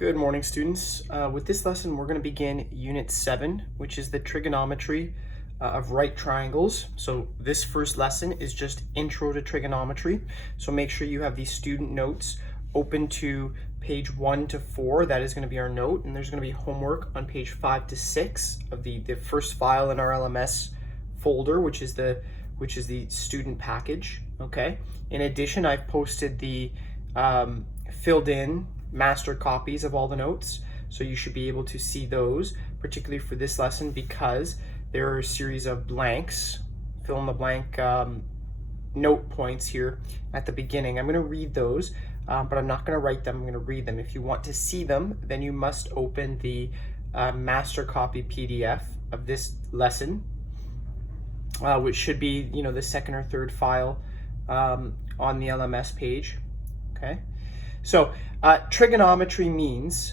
Good morning, students. With this lesson, we're going to begin Unit 7, which is the trigonometry of right triangles. So this first lesson is just intro to trigonometry. So make sure you have these student notes open to page 1 to 4. That is going to be our note, and there's going to be homework on page 5 to 6 of the first file in our LMS folder, which is the student package. Okay. In addition, I've posted the filled in master copies of all the notes, so you should be able to see those, particularly for this lesson, because there are a series of blanks, fill in the blank note points here at the beginning. I'm going to read those, but I'm not going to write them. I'm going to read them. If you want to see them, then you must open the master copy PDF of this lesson, which should be, the second or third file on the LMS page. Okay. So trigonometry means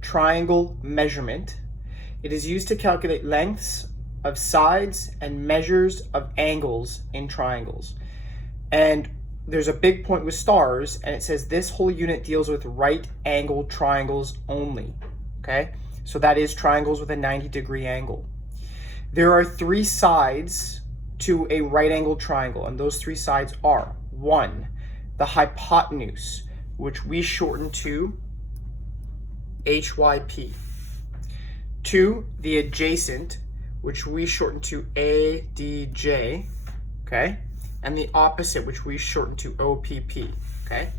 triangle measurement. It is used to calculate lengths of sides and measures of angles in triangles. And there's a big point with stars, and it says this whole unit deals with right angle triangles only. Okay, so that is triangles with a 90-degree angle. There are three sides to a right angle triangle, and those three sides are: 1, the hypotenuse, which we shorten to HYP. 2, the adjacent, which we shorten to ADJ, okay? And the opposite, which we shorten to OPP, okay?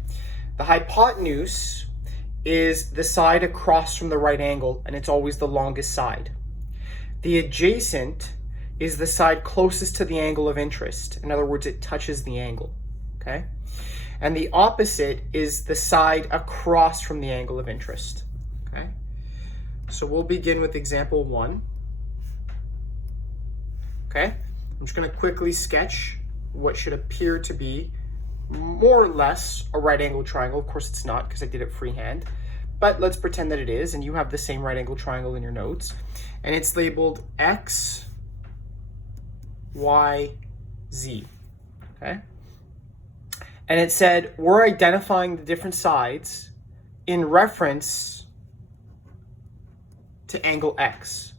The hypotenuse is the side across from the right angle, and it's always the longest side. The adjacent is the side closest to the angle of interest. In other words, it touches the angle, okay? And the opposite is the side across from the angle of interest, okay? So we'll begin with example 1, okay? I'm just going to quickly sketch what should appear to be more or less a right angle triangle. Of course it's not, because I did it freehand, but let's pretend that it is, and you have the same right angle triangle in your notes, and it's labeled X, Y, Z, okay? And it said, we're identifying the different sides in reference to angle X.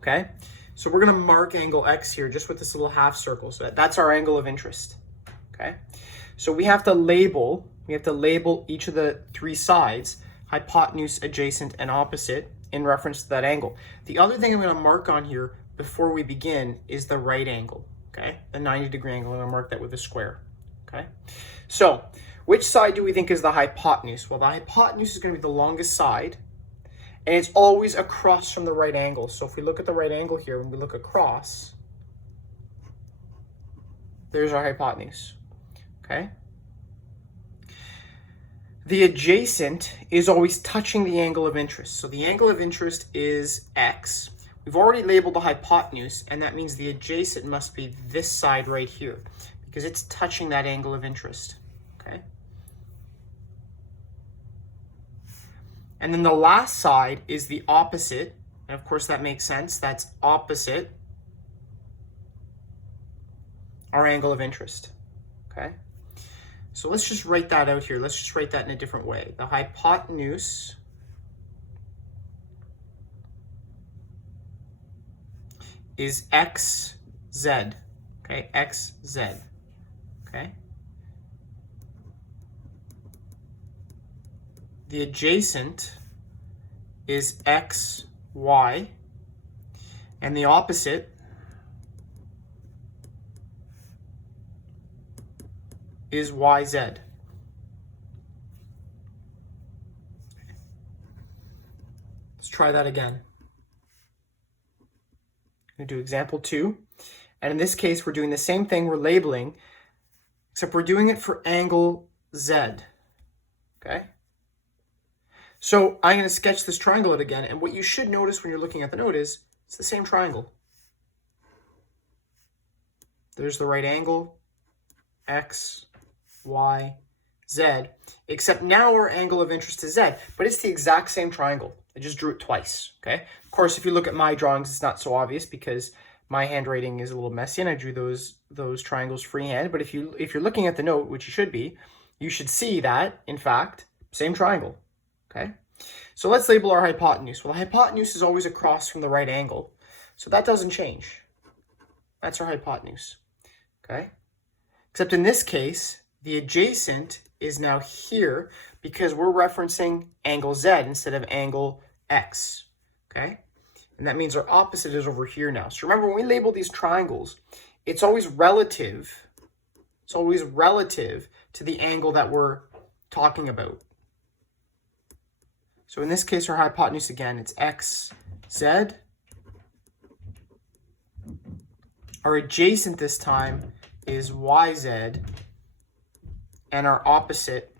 Okay, so we're going to mark angle X here just with this little half circle. So that's our angle of interest. Okay, so we have to label each of the three sides, hypotenuse, adjacent, and opposite, in reference to that angle. The other thing I'm going to mark on here before we begin is the right angle. Okay, the 90-degree angle, and I'll mark that with a square. Okay, so which side do we think is the hypotenuse? Well, the hypotenuse is going to be the longest side, and it's always across from the right angle. So if we look at the right angle here and we look across, there's our hypotenuse. Okay, the adjacent is always touching the angle of interest. So the angle of interest is X. We've already labeled the hypotenuse, and that means the adjacent must be this side right here, because it's touching that angle of interest, okay? And then the last side is the opposite, and of course that makes sense. That's opposite our angle of interest, okay? So let's just write that out here. Let's just write that in a different way. The hypotenuse is XZ, okay, XZ, okay? The adjacent is XY, and the opposite is YZ. Let's try that again. Going to do example 2, and in this case we're doing the same thing. We're labeling, except we're doing it for angle Z. Okay, so I'm going to sketch this triangle out again, and what you should notice when you're looking at the note is it's the same triangle. There's the right angle, X, Y, Z, except now our angle of interest is Z, but it's the exact same triangle. I just drew it twice, okay? Of course, if you look at my drawings, it's not so obvious because my handwriting is a little messy and I drew those triangles freehand. But if you're looking at the note, which you should be, you should see that, in fact, same triangle, okay? So let's label our hypotenuse. Well, the hypotenuse is always across from the right angle, so that doesn't change. That's our hypotenuse, okay? Except in this case, the adjacent is now here because we're referencing angle Z instead of angle X, okay? And that means our opposite is over here now. So remember, when we label these triangles, it's always relative. It's always relative to the angle that we're talking about. So in this case, our hypotenuse, again, it's XZ. Our adjacent this time is YZ. And our opposite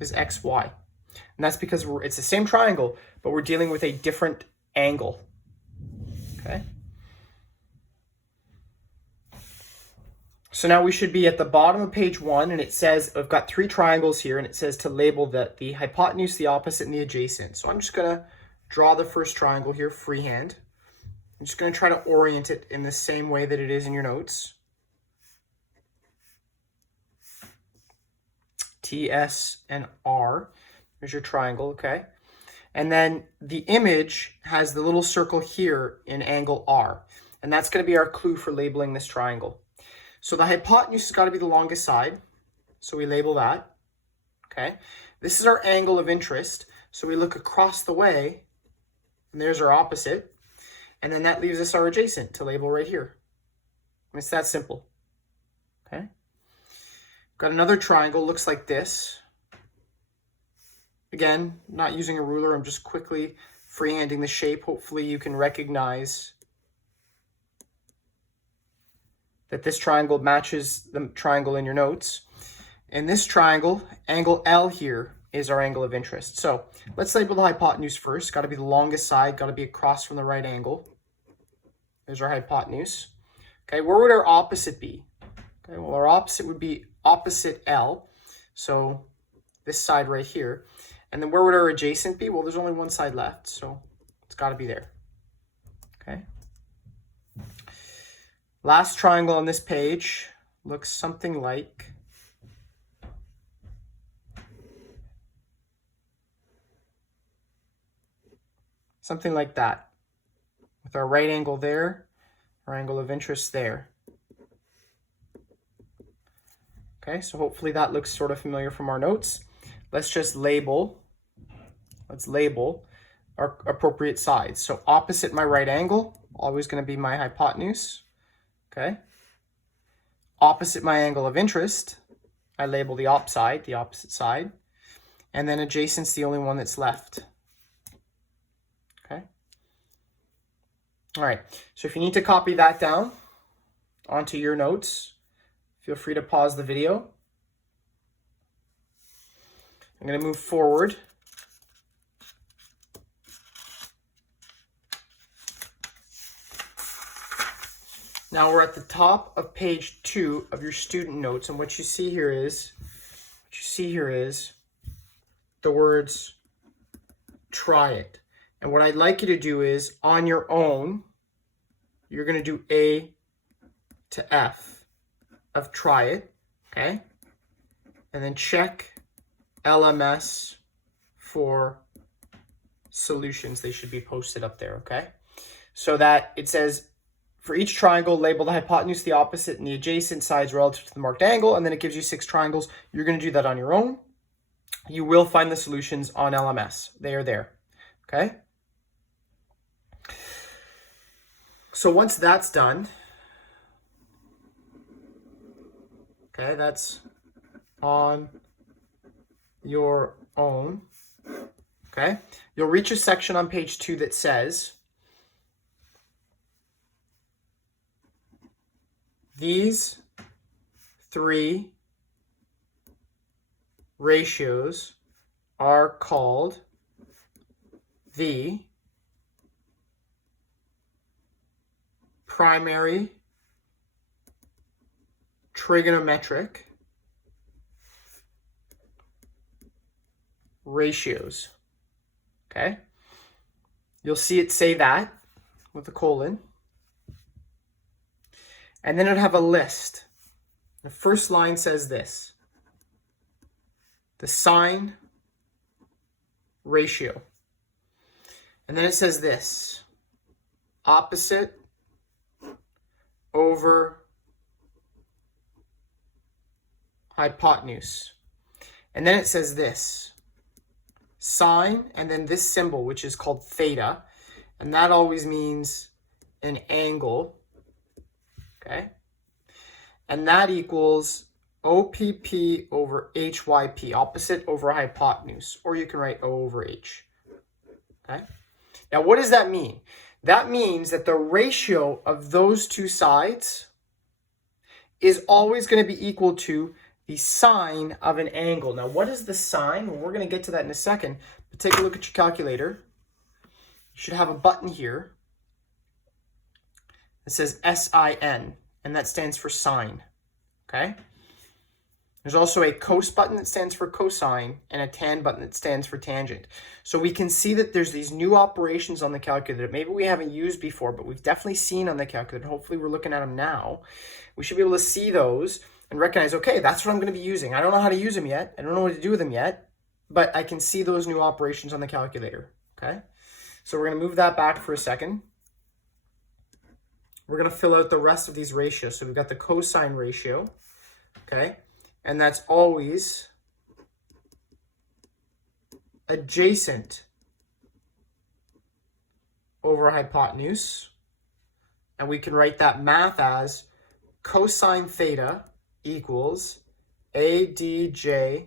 is XY. And that's because it's the same triangle, but we're dealing with a different angle, okay? So now we should be at the bottom of page 1, and it says, I've got 3 triangles here, and it says to label the hypotenuse, the opposite, and the adjacent. So I'm just gonna draw the first triangle here freehand. I'm just gonna try to orient it in the same way that it is in your notes. T, S, and R. There's your triangle, okay? And then the image has the little circle here in angle R. And that's going to be our clue for labeling this triangle. So the hypotenuse has got to be the longest side. So we label that, okay? This is our angle of interest. So we look across the way, and there's our opposite. And then that leaves us our adjacent to label right here. And it's that simple, okay? Got another triangle, looks like this. Again, not using a ruler, I'm just quickly freehanding the shape. Hopefully you can recognize that this triangle matches the triangle in your notes. In this triangle, angle L here is our angle of interest. So let's label the hypotenuse first. Got to be the longest side, got to be across from the right angle. There's our hypotenuse. Okay, where would our opposite be? Okay, well, our opposite would be opposite L, so this side right here. And then where would our adjacent be? Well, there's only one side left, so it's got to be there. Okay. Last triangle on this page looks something like that, with our right angle there, our angle of interest there. Okay, so hopefully that looks sort of familiar from our notes. Let's just label, our appropriate sides. So opposite my right angle, always going to be my hypotenuse, okay? Opposite my angle of interest, I label the opposite side. And then adjacent's the only one that's left, okay? All right, so if you need to copy that down onto your notes, feel free to pause the video. I'm going to move forward. Now we're at the top of page 2 of your student notes, and what you see here is the words "try it." And what I'd like you to do is, on your own, you're going to do A to F of "try it," okay? And then check LMS for solutions. They should be posted up there, okay? So that it says, for each triangle, label the hypotenuse, the opposite, and the adjacent sides relative to the marked angle, and then it gives you 6 triangles. You're going to do that on your own. You will find the solutions on LMS. They are there, okay? So once that's done, okay, that's on your own, okay? You'll reach a section on page 2 that says, these 3 ratios are called the primary trigonometric ratios, okay? You'll see it say that with a colon. And then it'll have a list The first line says this: the sine ratio. And then it says this: opposite over hypotenuse. And then it says this: sine, and then this symbol, which is called theta. And that always means an angle. Okay? And that equals OPP over HYP, opposite over hypotenuse. Or you can write O over H. Okay? Now, what does that mean? That means that the ratio of those two sides is always going to be equal to the sine of an angle. Now, what is the sine? Well, we're going to get to that in a second. But take a look at your calculator. You should have a button here that says SIN, and that stands for sine. Okay? There's also a cos button that stands for cosine and a tan button that stands for tangent. So we can see that there's these new operations on the calculator that maybe we haven't used before, but we've definitely seen on the calculator. Hopefully we're looking at them now. We should be able to see those and recognize, okay, that's what I'm going to be using. I don't know how to use them yet. I don't know what to do with them yet, but I can see those new operations on the calculator. Okay? So we're going to move that back for a second. We're going to fill out the rest of these ratios. So we've got the cosine ratio. Okay? And that's always adjacent over hypotenuse. And we can write that math as cosine theta equals ADJ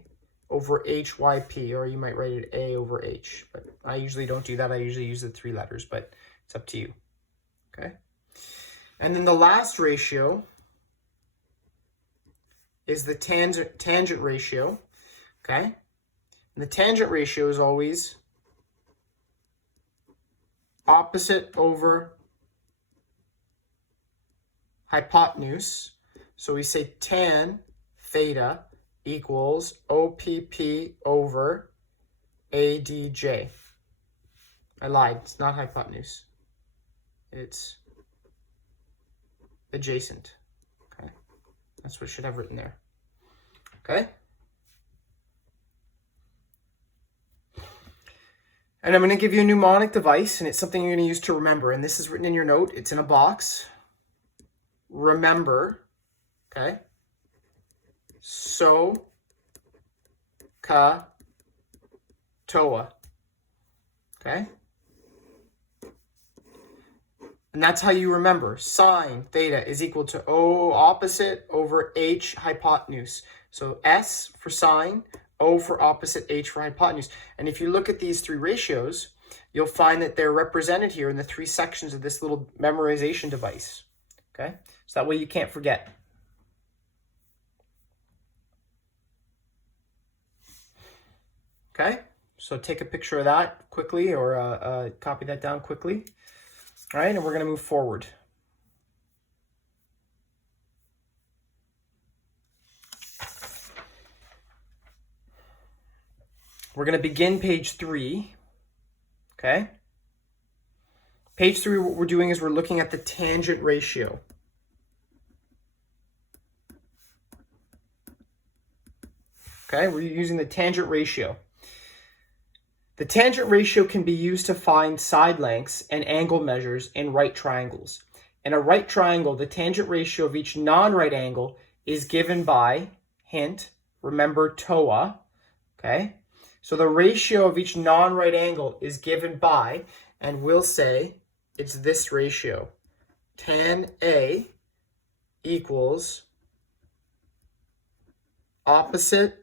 over HYP, or you might write it A over H. But I usually don't do that. I usually use the 3 letters, but it's up to you. Okay? And then the last ratio is the tangent ratio, okay? And the tangent ratio is always opposite over hypotenuse. So we say tan theta equals OPP over ADJ. I lied, it's not hypotenuse. It's adjacent. Okay, that's what I should have written there. Okay. And I'm going to give you a mnemonic device, and it's something you're going to use to remember. And this is written in your note. It's in a box. Remember. Okay. So, ka, toa. Okay. And that's how you remember. Sine theta is equal to O opposite over H hypotenuse. So S for sine, O for opposite, H for hypotenuse. And if you look at these 3 ratios, you'll find that they're represented here in the 3 sections of this little memorization device. Okay? So that way you can't forget. Okay? So take a picture of that quickly, or copy that down quickly. All right, and we're going to move forward. We're going to begin page 3, okay? Page 3, what we're doing is we're looking at the tangent ratio. Okay, we're using the tangent ratio. The tangent ratio can be used to find side lengths and angle measures in right triangles. In a right triangle, the tangent ratio of each non-right angle is given by, hint, remember TOA, okay? So the ratio of each non-right angle is given by, and we'll say it's this ratio. Tan A equals opposite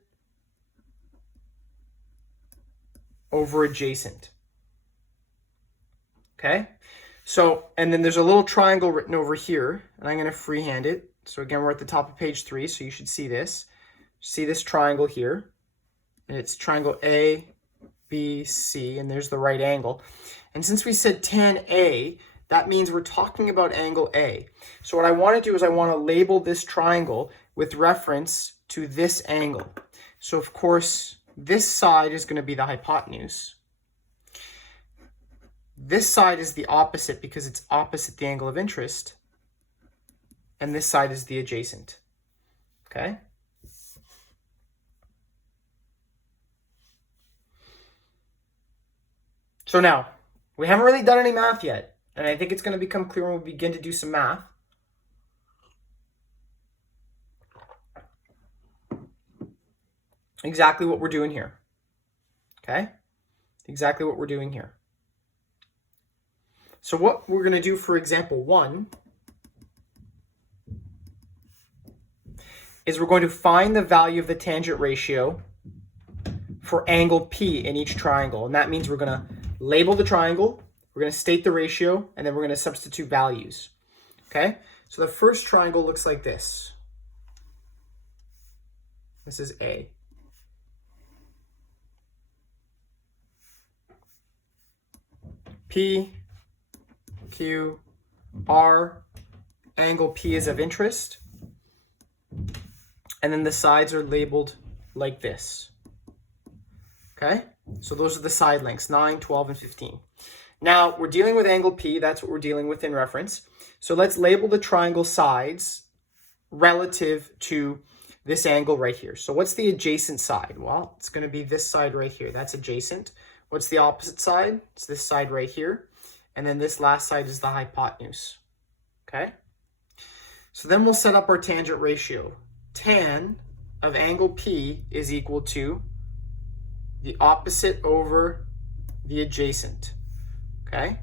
over adjacent. Okay? So, and then there's a little triangle written over here, and I'm going to freehand it. So again, we're at the top of page 3, so you should see this. See this triangle here, and it's triangle A, B, C, and there's the right angle. And since we said tan A, that means we're talking about angle A. So what I want to do is I want to label this triangle with reference to this angle. So of course, this side is going to be the hypotenuse. This side is the opposite because it's opposite the angle of interest. And this side is the adjacent. okay? So now, we haven't really done any math yet, and I think it's going to become clear when we begin to do some math. Exactly what we're doing here, okay? Exactly what we're doing here. So what we're going to do for example 1 is we're going to find the value of the tangent ratio for angle P in each triangle. And that means we're going to label the triangle, we're going to state the ratio, and then we're going to substitute values. Okay? So the first triangle looks like this. This is A. P, Q, R, angle P is of interest. And then the sides are labeled like this. Okay? So those are the side lengths, 9, 12, and 15. Now, we're dealing with angle P. That's what we're dealing with in reference. So let's label the triangle sides relative to this angle right here. So what's the adjacent side? Well, it's going to be this side right here. That's adjacent. What's the opposite side? It's this side right here. And then this last side is the hypotenuse. Okay? So then we'll set up our tangent ratio. Tan of angle P is equal to the opposite over the adjacent. Okay?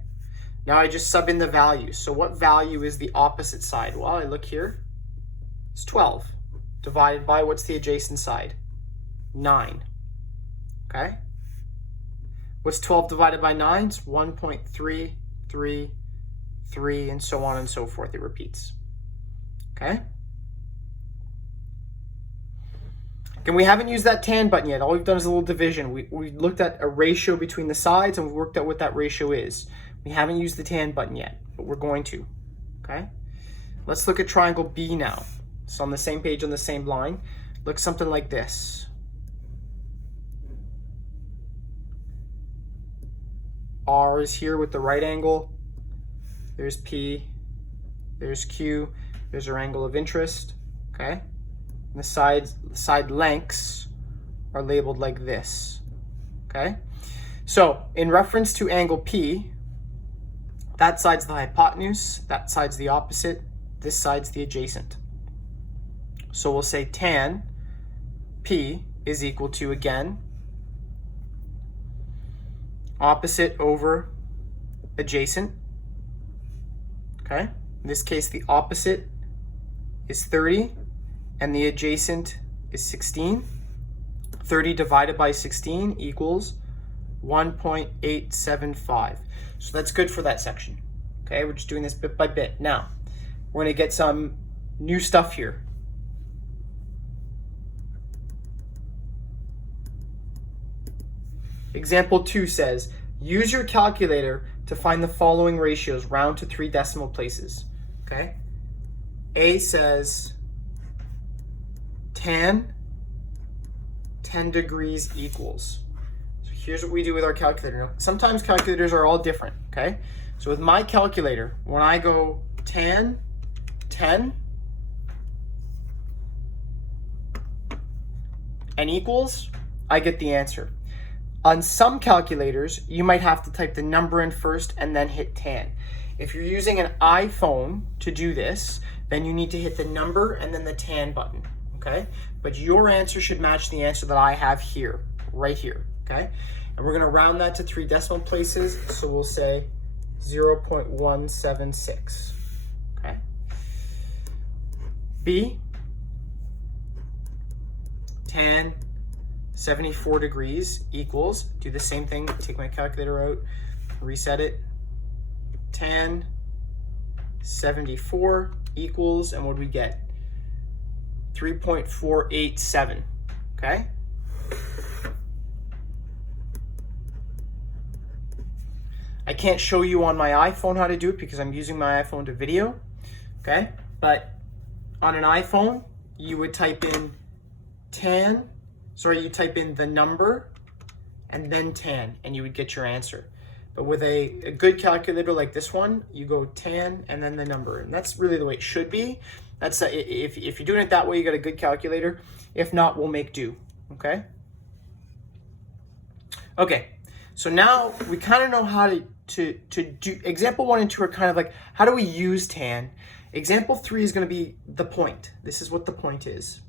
Now I just sub in the values. So what value is the opposite side? Well, I look here. It's 12 divided by what's the adjacent side? 9. Okay? What's 12 divided by 9? It's 1.333, and so on and so forth. It repeats. Okay? And we haven't used that tan button yet. All we've done is a little division. We looked at a ratio between the sides and we worked out what that ratio is. We haven't used the tan button yet, but we're going to. Okay? Let's look at triangle B now. It's on the same page on the same line. Looks something like this. R is here with the right angle. There's P. There's Q. There's our angle of interest. Okay? And the side lengths are labeled like this. Okay? So, in reference to angle P, that side's the hypotenuse, that side's the opposite, this side's the adjacent. So we'll say tan P is equal to, again, opposite over adjacent. Okay? In this case, the opposite is 30 and the adjacent is 16. 30 divided by 16 equals 1.875. So that's good for that section. Okay, we're just doing this bit by bit. Now, we're going to get some new stuff here. Example 2 says, use your calculator to find the following ratios, round to 3 decimal places. Okay? A says tan 10 degrees equals. So here's what we do with our calculator. Now, sometimes calculators are all different, okay? So with my calculator, when I go tan 10 and equals, I get the answer. On some calculators, you might have to type the number in first and then hit tan. If you're using an iPhone to do this, then you need to hit the number and then the tan button, okay? But your answer should match the answer that I have here, right here, okay? And we're gonna round that to 3 decimal places, so we'll say 0.176, okay? B, tan 74 degrees equals, do the same thing, take my calculator out, reset it, tan 74 equals, and what do we get? 3.487, okay? I can't show you on my iPhone how to do it because I'm using my iPhone to video, okay? But on an iPhone, you would type in you type in the number and then tan, and you would get your answer. But with a good calculator like this one, you go tan and then the number. And that's really the way it should be. That's if you're doing it that way, you got a good calculator. If not, we'll make do. Okay. Okay. So now we kind of know how to do. Example 1 and 2 are kind of like, how do we use tan? Example 3 is going to be the point. This is what the point is.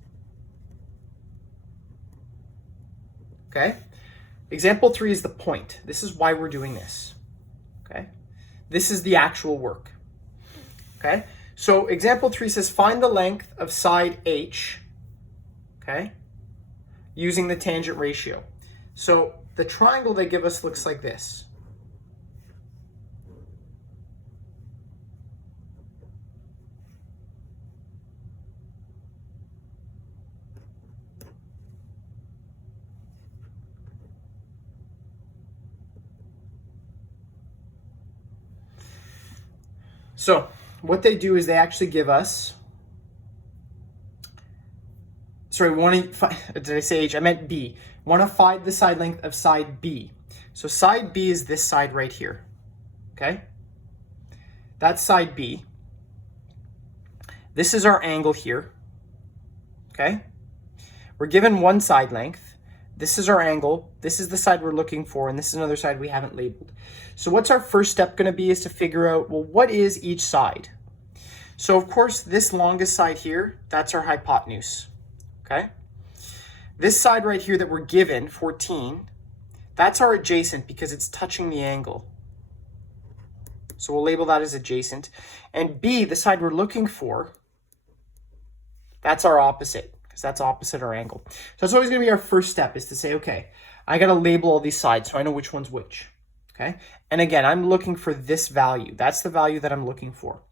Okay. Example 3 is the point. This is why we're doing this. Okay. This is the actual work. Okay. So example 3 says find the length of side H, okay, using the tangent ratio. So the triangle they give us looks like this. So what they do is they actually give us, sorry, did I say H? I meant B. Want to find the side length of side B. So side B is this side right here, okay? That's side B. This is our angle here, okay? We're given one side length. This is our angle. This is the side we're looking for, and this is another side we haven't labeled. So what's our first step going to be is to figure out, well, what is each side? So of course, this longest side here, that's our hypotenuse, okay? This side right here that we're given, 14, that's our adjacent because it's touching the angle. So we'll label that as adjacent. And B, the side we're looking for, that's our opposite because that's opposite our angle. So that's always going to be our first step, is to say, okay, I got to label all these sides so I know which one's which, okay? And again, I'm looking for this value. That's the value that I'm looking for.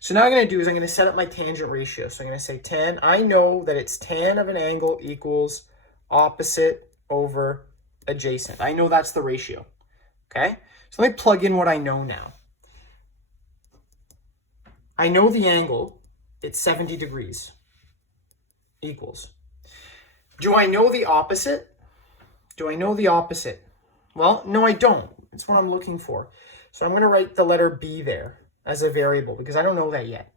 So now what I'm going to do is I'm going to set up my tangent ratio. So I'm going to say tan. I know that it's tan of an angle equals opposite over adjacent. I know that's the ratio. Okay? So let me plug in what I know now. I know the angle, it's 70 degrees equals. Do I know the opposite? Do I know the opposite? Well, no, I don't. It's what I'm looking for. So I'm going to write the letter B there as a variable because I don't know that yet.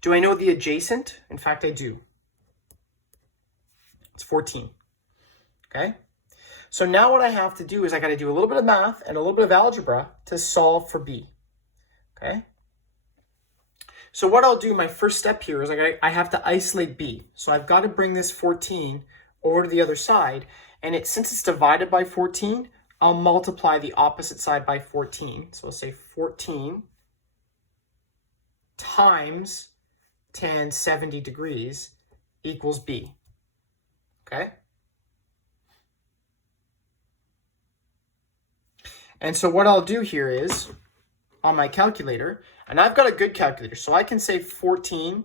Do I know the adjacent? In fact, I do. It's 14. Okay? So now what I have to do is I got to do a little bit of math and a little bit of algebra to solve for B. Okay? So what I'll do, my first step here is I have to isolate B. So I've got to bring this 14 over to the other side, and since it's divided by 14, I'll multiply the opposite side by 14. So I'll say 14 times tan 70 degrees equals B. Okay? And so what I'll do here is, on my calculator, and I've got a good calculator, so I can say 14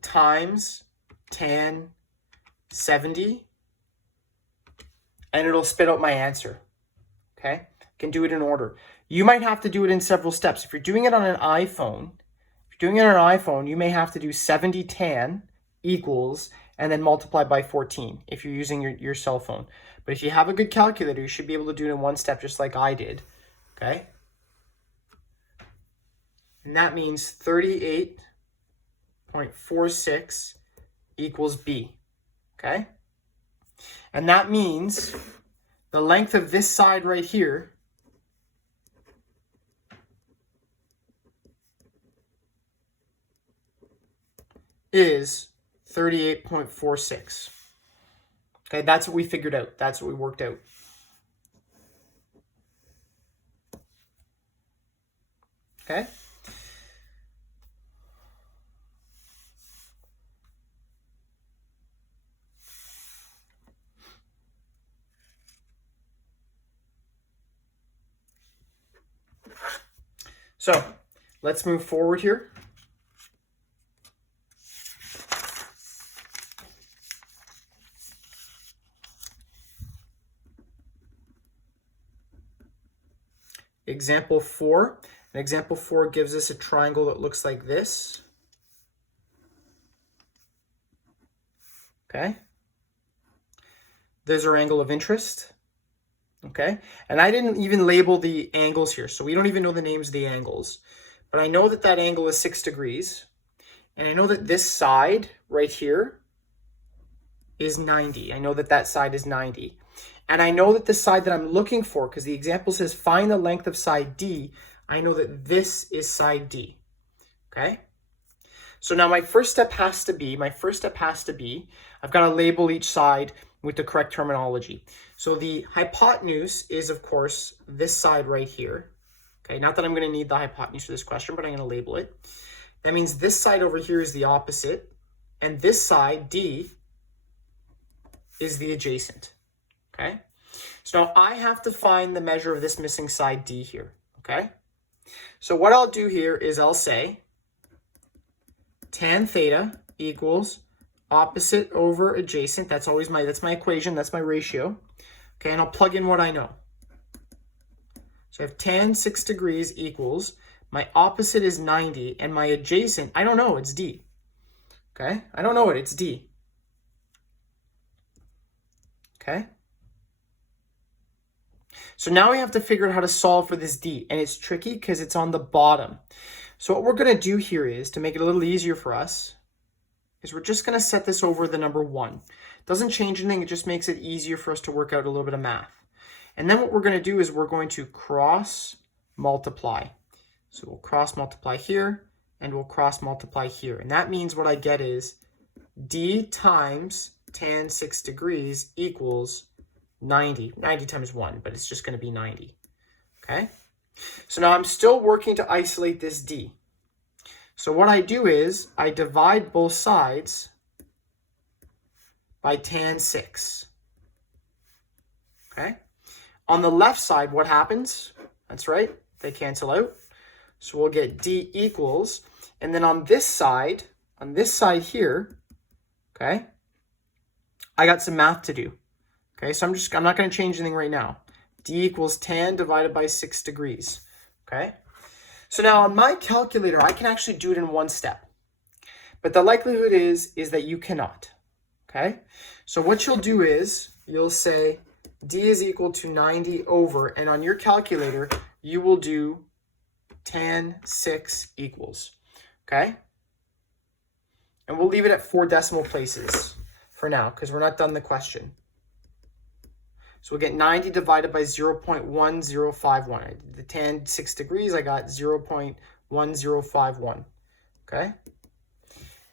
times tan 70, and it'll spit out my answer. Okay? I can do it in order. You might have to do it in several steps. If you're doing it on an iPhone, you may have to do 70 tan equals and then multiply by 14 if you're using your cell phone. But if you have a good calculator, you should be able to do it in one step just like I did. Okay? And that means 38.46 equals B. Okay? And that means the length of this side right here is 38.46. Okay, that's what we figured out. That's what we worked out. Okay? So, let's move forward here. Example 4. And example 4 gives us a triangle that looks like this. Okay? There's our angle of interest. Okay? And I didn't even label the angles here, so we don't even know the names of the angles. But I know that that angle is 6 degrees. And I know that this side right here is 90. I know that that side is 90. And I know that the side that I'm looking for, because the example says find the length of side D, I know that this is side D, okay? So now my first step has to be, I've got to label each side with the correct terminology. So the hypotenuse is, of course, this side right here. Okay, not that I'm going to need the hypotenuse for this question, but I'm going to label it. That means this side over here is the opposite, and this side, D, is the adjacent. Okay, so now I have to find the measure of this missing side D here. Okay, so what I'll do here is I'll say tan theta equals opposite over adjacent. That's my equation, that's my ratio. Okay, and I'll plug in what I know. So I have tan 6 degrees equals, my opposite is 90, and my adjacent, I don't know, it's D. Okay, I don't know it, it's D. Okay. So now we have to figure out how to solve for this D, and it's tricky because it's on the bottom. So what we're going to do here is, to make it a little easier for us, is we're just going to set this over the number 1. It doesn't change anything, it just makes it easier for us to work out a little bit of math. And then what we're going to do is we're going to cross multiply. So we'll cross multiply here, and we'll cross multiply here. And that means what I get is D times tan 6 degrees equals 90. 90 times 1, but it's just going to be 90. Okay? So now I'm still working to isolate this D. So what I do is I divide both sides by tan 6. Okay? On the left side, what happens? That's right, they cancel out. So we'll get D equals, and then on this side here, okay, I got some math to do. Okay, so I'm not going to change anything right now. D equals tan divided by 6 degrees. Okay, so now on my calculator, I can actually do it in one step, but the likelihood is that you cannot. Okay, so what you'll do is you'll say D is equal to 90 over, and on your calculator, you will do tan 6 equals, okay? And we'll leave it at 4 decimal places for now, because we're not done the question. So we'll get 90 divided by 0.1051. The tan 6 degrees, I got 0.1051, okay?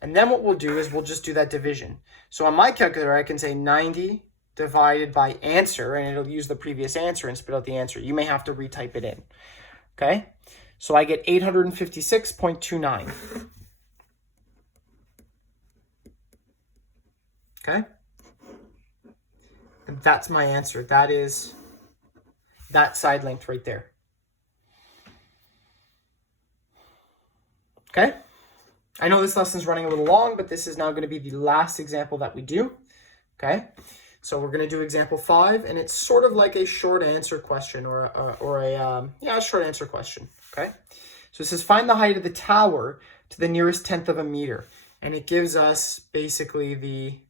And then what we'll do is we'll just do that division. So on my calculator, I can say 90 divided by answer, and it'll use the previous answer and spit out the answer. You may have to retype it in. Okay? So I get 856.29. Okay? And that's my answer. That is that side length right there. Okay? I know this lesson's running a little long, but this is now going to be the last example that we do. Okay? So we're going to do example 5, and it's sort of like a short answer question or a short answer question, okay? So it says find the height of the tower to the nearest tenth of a meter, and it gives us basically the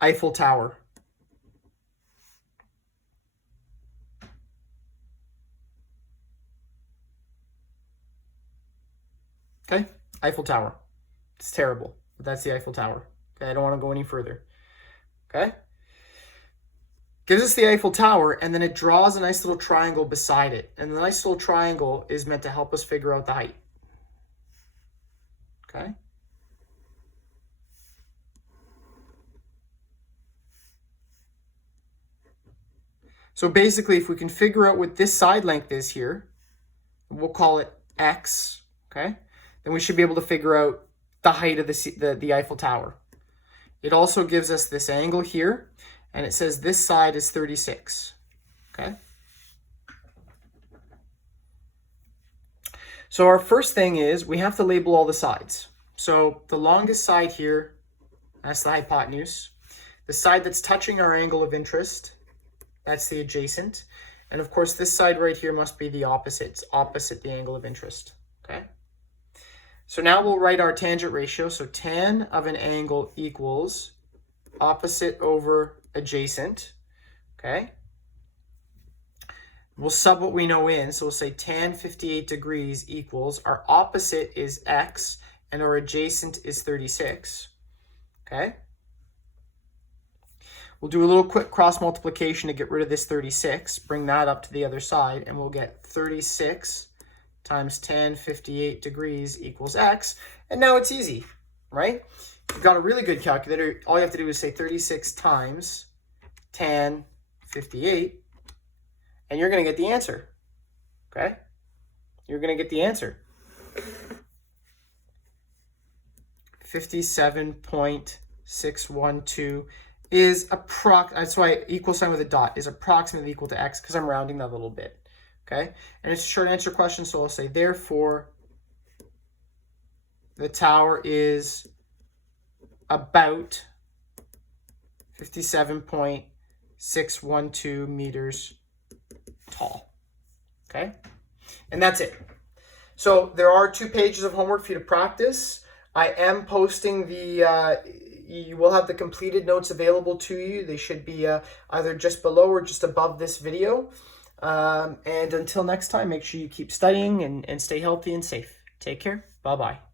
Eiffel Tower. Okay, Eiffel Tower. It's terrible, but that's the Eiffel Tower. Okay, I don't want to go any further. Okay? Gives us the Eiffel Tower, and then it draws a nice little triangle beside it. And the nice little triangle is meant to help us figure out the height. Okay? So basically, if we can figure out what this side length is here, we'll call it X, okay? Then we should be able to figure out the height of the Eiffel Tower. It also gives us this angle here, and it says this side is 36, okay? So our first thing is we have to label all the sides. So the longest side here, that's the hypotenuse. The side that's touching our angle of interest, that's the adjacent. And of course, this side right here must be the opposite. It's opposite the angle of interest, okay? So now we'll write our tangent ratio. So tan of an angle equals opposite over adjacent, okay? We'll sub what we know in, so we'll say tan 58 degrees equals, our opposite is x, and our adjacent is 36, okay? We'll do a little quick cross multiplication to get rid of this 36, bring that up to the other side, and we'll get 36 times tan 58 degrees equals x, and now it's easy, right? You've got a really good calculator. All you have to do is say 36 times tan 58, and you're going to get the answer, okay? You're going to get the answer. 57.612 is that's why equal sign with a dot is approximately equal to x, because I'm rounding that a little bit, okay? And it's a short answer question, so I'll say, therefore, the tower is about 57.612 meters tall, okay? And that's it. So there are 2 pages of homework for you to practice. I am posting you will have the completed notes available to you. They should be either just below or just above this video. And until next time, make sure you keep studying and stay healthy and safe. Take care. Bye-bye.